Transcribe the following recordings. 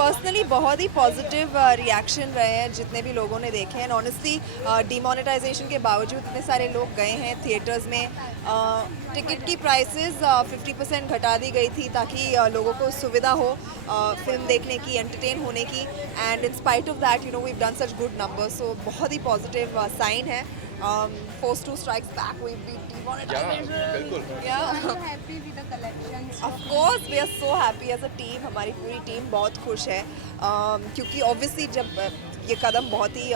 Personally बहुत ही positive reaction रहे हैं जितने भी लोगों ने देखे हैं। ऑनेस्टली डिमोनेटाइजेशन के बावजूद इतने सारे लोग गए हैं थिएटर्स में। टिकट की प्राइसेस 50% घटा दी गई थी ताकि लोगों को सुविधा हो फिल्म देखने की, एंटरटेन होने की। And in spite of that we done such good numbers, so बहुत ही पॉजिटिव साइन है। Force 2 strikes back, we beat demonetization. Yeah. Are you happy with the collections? Of course, we are so happy as a team. हमारी पूरी team बहुत खुश है क्योंकि obviously जब ये कदम बहुत ही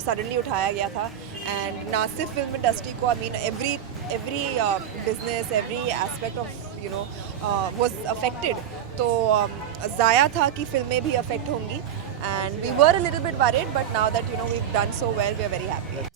सडनली उठाया गया था एंड ना सिर्फ फिल्म इंडस्ट्री को, I mean every business, every aspect of was affected. तो ज़ाया था कि फिल्में भी अफेक्ट होंगी and we were a little bit worried, but now that we done so well, we are very happy.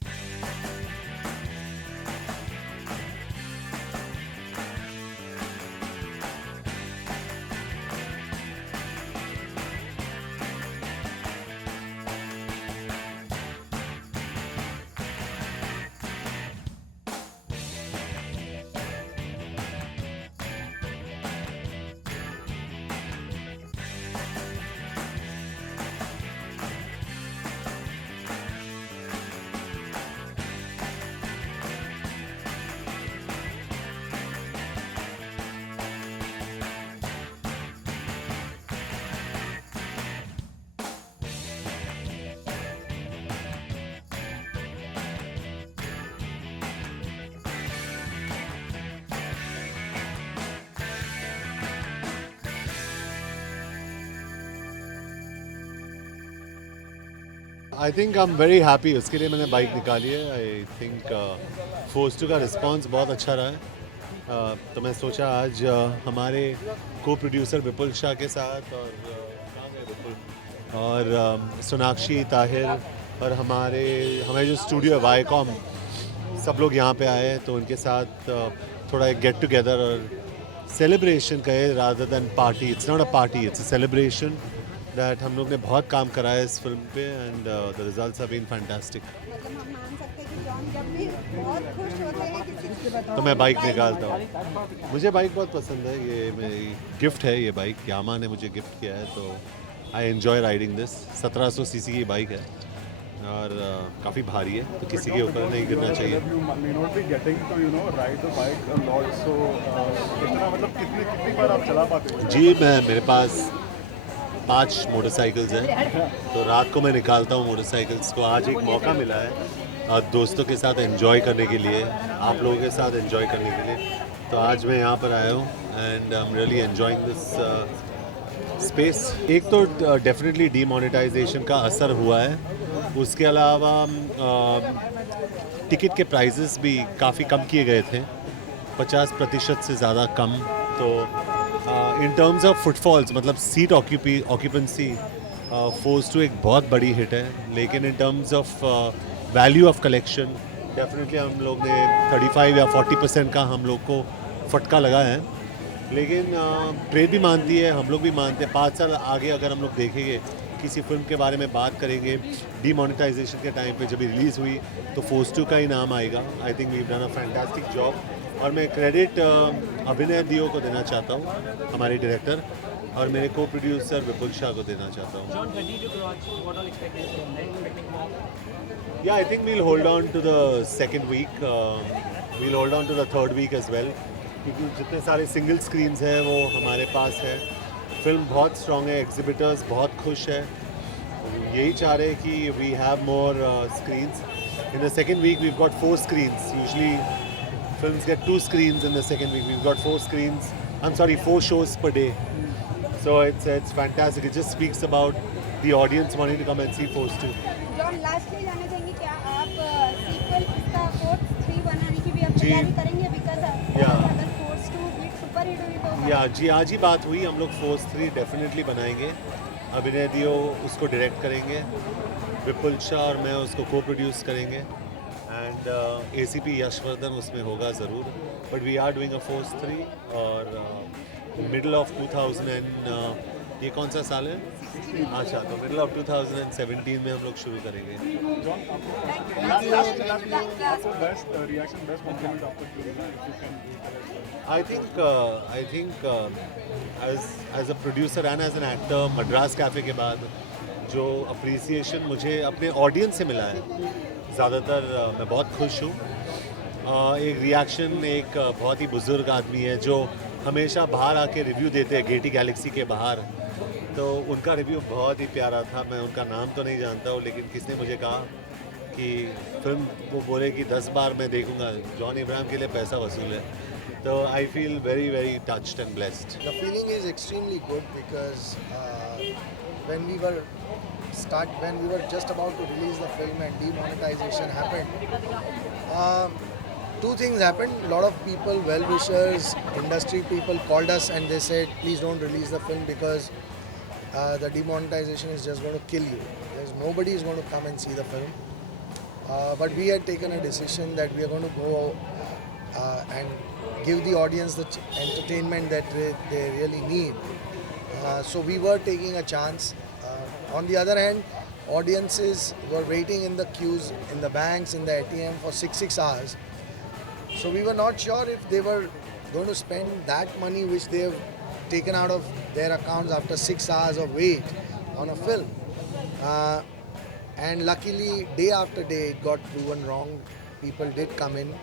I think I am very happy, उसके लिए मैंने बाइक निकाली है। आई थिंक फोर्स 2 का रिस्पांस बहुत अच्छा रहा है। तो मैं सोचा आज हमारे को प्रोड्यूसर विपुल शाह के साथ और कहाँ गए विपुल, और सोनाक्षी ताहिर और हमारे जो स्टूडियो है वाईकॉम, सब लोग यहाँ पे आए हैं, तो उनके साथ थोड़ा एक गेट टुगेदर और सेलिब्रेशन कहे rather than party. It's not a party, it's a celebration that हम लोग ने बहुत काम करा है इस फिल्म पे and the results have been fantastic. मतलब हम मान सकते हैं कि जॉन जब भी बहुत खुश होते हैं किसी तो मैं बाइक निकालता हूँ। मुझे बाइक बहुत पसंद है, ये मेरी गिफ्ट है। ये बाइक यामा ने मुझे गिफ्ट किया है, तो I enjoy riding this. 1700 CC की बाइक है और काफ़ी भारी है, तो किसी के ऊपर नहीं गिरना चाहिए। जी, मेरे पास 5 मोटरसाइकिल्स हैं, तो रात को मैं निकालता हूँ मोटरसाइकिल्स को। आज एक मौका मिला है दोस्तों के साथ एंजॉय करने के लिए, आप लोगों के साथ एंजॉय करने के लिए, तो आज मैं यहाँ पर आया हूँ and I am really enjoying this space. एक तो डेफिनेटली डीमोनेटाइजेशन का असर हुआ है, उसके अलावा टिकट के प्राइसेस भी काफ़ी कम किए गए थे, 50% से ज़्यादा कम। तो इन टर्म्स ऑफ फुटफॉल्स, मतलब सीट ऑक्यूपेंसी, फोर्स 2 एक बहुत बड़ी हिट है, लेकिन in terms of value of collection definitely हम लोग ने 35 या 40% का हम लोग को फटका लगा है। लेकिन ट्रेड भी मानती है, हम लोग भी मानते हैं। 5 साल आगे अगर हम लोग देखेंगे, किसी फिल्म के बारे में बात करेंगे, डीमोनेटाइजेशन के टाइम पे जब रिलीज़ हुई तो फोर्स 2 का ही नाम आएगा। I think we have done a fantastic job, और मैं क्रेडिट अभिनय दियो को देना चाहता हूँ, हमारे डायरेक्टर, और मेरे को प्रोड्यूसर विपुल शाह को देना चाहता हूँ। या I think we'll hold on to the second week, we'll hold on to the third week as well, क्योंकि जितने सारे सिंगल स्क्रीन्स हैं वो हमारे पास है। फिल्म बहुत स्ट्रॉन्ग है, एग्जिबिटर्स बहुत खुश है, यही चाह रहे हैं कि we have more screens. In the second week we got 4 screens. Usually films get 2 screens in the second week. We've got 4 screens. I'm sorry, 4 shows per day. So it's fantastic. It just speaks about the audience wanting to come and see Force 2. John lastly जानना चाहेंगे क्या आप sequel इसका force 3 बनाने की भी आप जी। तैयारी करेंगे? बिकॉज या। अगर फोर्स 2 हिट सुपर हिट हुई तो या जी, आज ही बात हुई, हम लोग फोर्स 3 डेफिनेटली बनाएंगे। अभिनय दियो उसको डायरेक्ट करेंगे, विपुल शाह और मैं उसको को प्रोड्यूस करेंगे, एंड ACP यशवर्धन उसमें होगा ज़रूर। But we are doing a force 3, और मिडल ऑफ 2000 and ये कौन सा साल है? अच्छा, तो मिडल ऑफ 2017 में हम लोग शुरू करेंगे. John, आपको best reaction, best compliment आपको जो मिला, if you can do that. I think as a producer and as an actor, Madras cafe के बाद जो अप्रिसिएशन मुझे अपने ऑडियंस से मिला है, ज़्यादातर मैं बहुत खुश हूँ. एक रिएक्शन एक बहुत ही बुज़ुर्ग आदमी है जो हमेशा बाहर आके रिव्यू देते हैं गेटी गैलेक्सी के बाहर, तो उनका रिव्यू बहुत ही प्यारा था. मैं उनका नाम तो नहीं जानता हूँ, लेकिन किसने मुझे कहा कि फिल्म वो बोले कि 10 बार मैं देखूँगा, जॉन इब्राहिम के लिए पैसा वसूल है. तो I feel very very touched and blessed. The feeling is extremely good because when we were just about to release the film and demonetization happened, two things happened. A lot of people, well-wishers, industry people called us and they said, please don't release the film because the demonetization is just going to kill you. Nobody is going to come and see the film. But we had taken a decision that we are going to go and give the audience the entertainment that they really need. So we were taking a chance. On the other hand, audiences were waiting in the queues, in the banks, in the ATM for 6 hours. So we were not sure if they were going to spend that money which they have taken out of their accounts after 6 hours of wait on a film. And luckily, day after day, it got proven wrong. People did come in,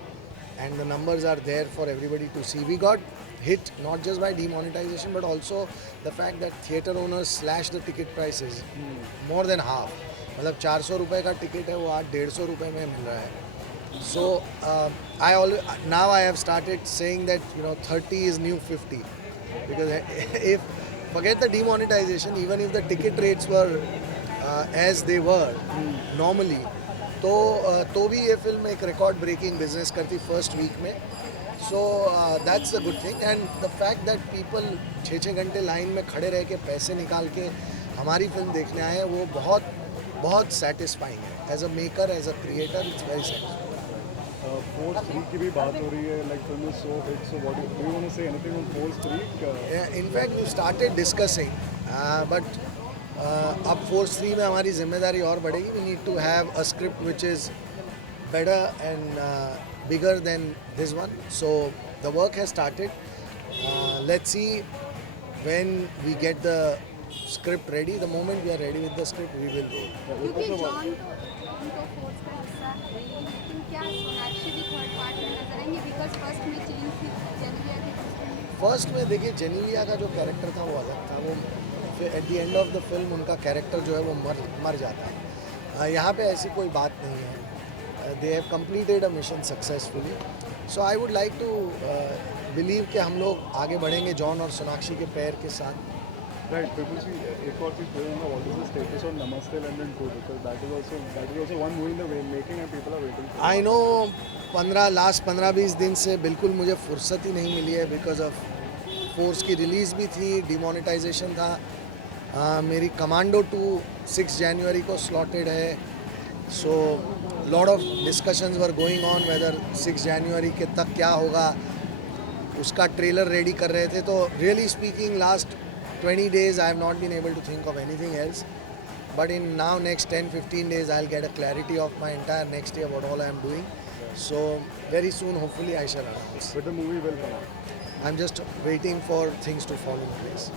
and the numbers are there for everybody to see. We got hit not just by demonetization, but also the fact that theatre owners slashed the ticket prices more than half. मतलब 400 रुपए का ticket है वो आज 150 रुपए में मिल रहा है. So now I have started saying that 30 is new 50, because if forget the demonetization, even if the ticket rates were as they were normally, तो भी ये फिल्म एक रिकॉर्ड ब्रेकिंग बिजनेस करती फर्स्ट वीक में. So that's a good thing. And the fact that people 6 घंटे line में खड़े रह के पैसे निकाल के हमारी फिल्म देखने आए हैं, वो बहुत बहुत सेटिस्फाइंग है. As a maker, as a creator, it's very satisfying. Force 3 की भी बात हो रही है, like film is so big, so what do you want to say anything on Force 3? In fact, we started discussing, but अब Force 3 में हमारी जिम्मेदारी और बढ़ेगी. We need to have a script which is better and bigger than this one. So the work has started. Let's see when we get the script ready. The moment we are ready with the script, we will go. क्योंकि John तो force का हिस्सा है ही, लेकिन क्या सोनाक्षी भी third part में नजर आएंगे? बिकॉज फर्स्ट में चेंज थी जेनेलिया की. फर्स्ट में देखिए, जेनेलिया का जो कैरेक्टर था वो अलग था. वो फिर at the end of the film उनका कैरेक्टर जो है वो मर जाता है. यहाँ पे ऐसी कोई बात नहीं है. They have completed a mission successfully. So I would like to believe कि हम लोग आगे बढ़ेंगे जॉन और सोनाक्षी के पैर के साथ. Right, people see एक और चीज़ बोल रहा हूँ, what is the status on Namaste London 2, because that is also one movie in the making and people are waiting for it. I know last 15-20 दिन से बिल्कुल मुझे फुर्सत ही नहीं मिली है. बिकॉज ऑफ फोर्स की रिलीज़ भी थी, डिमोनेटाइजेशन था. मेरी कमांडो 2 6 जनवरी को स्लॉटेड है. So lot of discussions were going on whether 6 जनवरी के तक क्या होगा. उसका ट्रेलर रेडी कर रहे थे. तो really speaking last 20 days I have not been able to think of anything else. But in now next 10-15 days I'll get a clarity of my entire next year, what all I am doing. So very soon hopefully I shall announce. But the movie will come out. I'm just waiting for things to fall in place.